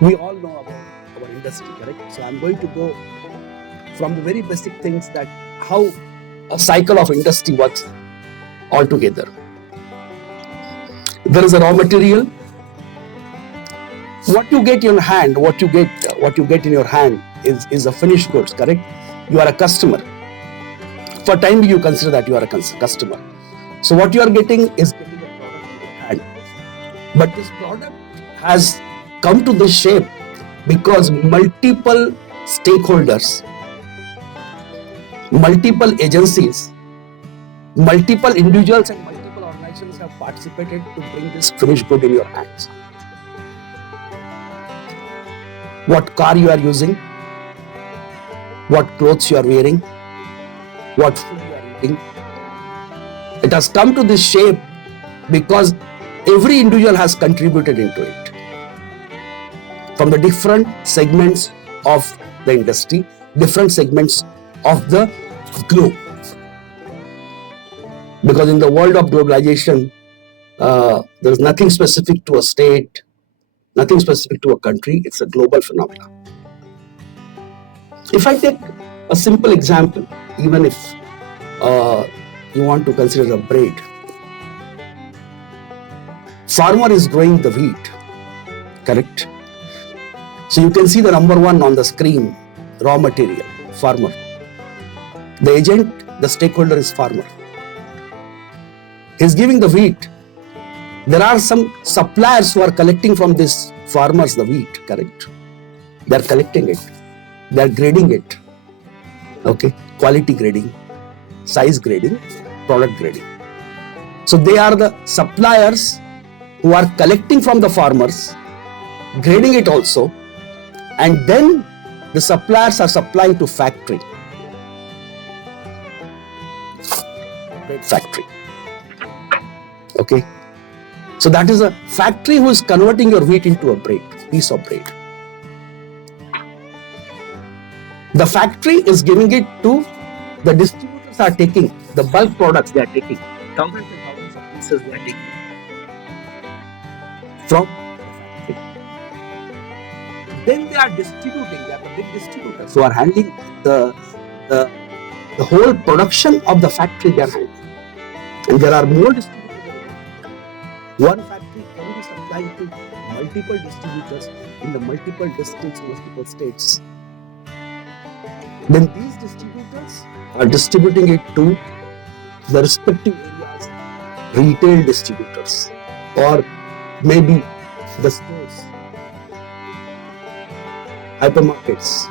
We all know about our industry, correct? So I'm going to go from the very basic things that how a cycle of industry works altogether. There is a raw material. What you get in your hand, what you get in your hand is a finished goods, correct? You are a customer. For time you consider that you are a customer. So what you are getting is getting a product in your hand. But this product has come to this shape because multiple stakeholders, multiple agencies, multiple individuals and multiple organizations have participated to bring this finished good in your hands. What car you are using, what clothes you are wearing, what food you are eating. It has come to this shape because every individual has contributed into it. From the different segments of the industry, different segments of the globe. Because in the world of globalization, there is nothing specific to a state, nothing specific to a country. It's a global phenomenon. If I take a simple example, even if you want to consider a braid, farmer is growing the wheat, correct? So you can see the number one on the screen, raw material, farmer. The agent, the stakeholder is farmer. He's giving the wheat. There are some suppliers who are collecting from these farmers the wheat, correct? They are collecting it. They are grading it. Okay, quality grading, size grading, product grading. So they are the suppliers who are collecting from the farmers, grading it also, and then the suppliers are supplying to factory. Factory. Okay. So that is a factory who is converting your wheat into a bread, piece of bread. The factory is giving it to the distributors are taking the bulk products they are taking. Thousands and thousands of pieces they are taking from the factory. Then they are distributing, they are the big distributors who are handling the whole production of the factory they are handling. And there are more distributors. One factory can be supplying to multiple distributors in the multiple districts, multiple states. Then these distributors are distributing it to the respective areas, retail distributors, or maybe the stores, hypermarkets.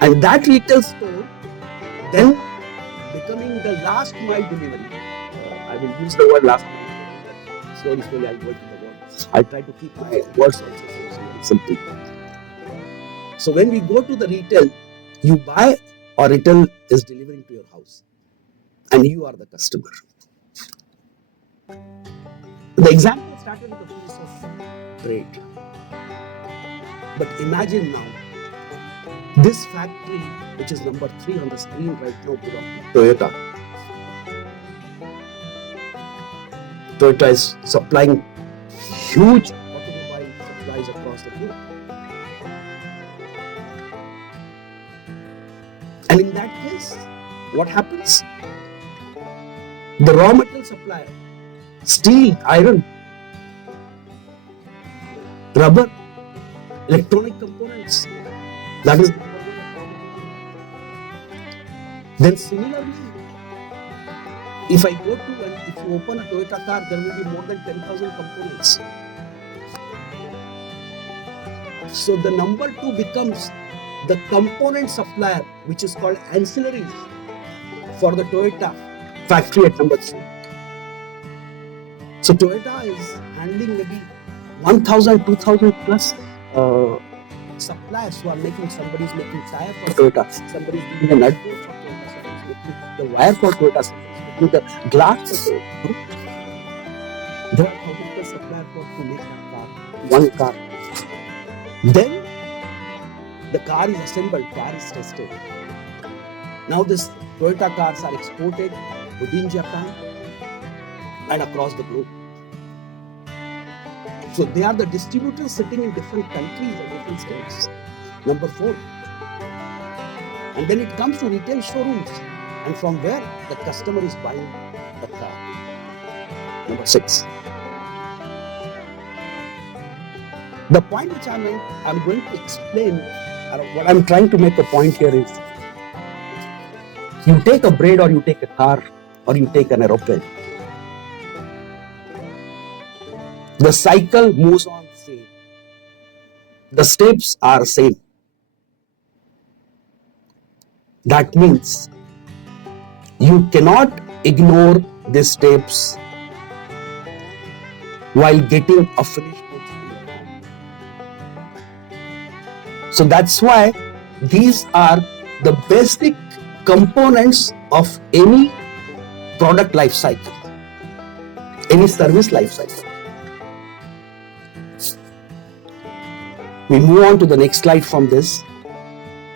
And that retail store then becoming the last mile delivery. I will use the word last mile. Slowly, I'll go into the word. I try to keep my words also very simple. So when we go to the retail, you buy or retail is delivering to your house. And you are the customer. The example started with the piece of bread. But imagine now, this factory, which is number 3 on the screen right now, Toyota. Toyota is supplying huge automobile supplies across the globe. And in that case, what happens? The raw material supplier, steel, iron, rubber, electronic components, that is. Then similarly, if I go to and if you open a Toyota car, there will be more than 10,000 components. So the number 2 becomes the component supplier, which is called ancillaries for the Toyota factory at number 3. So Toyota is handling maybe 1,000, 2,000 plus suppliers who are making, somebody is making tire for Toyota, somebody is doing a nut bolt for Toyota, somebody is making the wire for Toyota, somebody is making the glass for Toyota. There are multiple suppliers to make that car, one car. Then the car is assembled, car is tested. Now this Toyota cars are exported within Japan and across the globe. So they are the distributors sitting in different countries and different states. Number 4. And then it comes to retail showrooms, and from where the customer is buying the car. Number 6. The point which I'm going to explain, what I'm trying to make a point here is, you take a braid or you take a car or you take an aeroplane. The cycle moves on same. The steps are same. That means you cannot ignore these steps while getting a finished goods in your hand. So that's why these are the basic components of any product life cycle, any service life cycle. We move on to the next slide from this.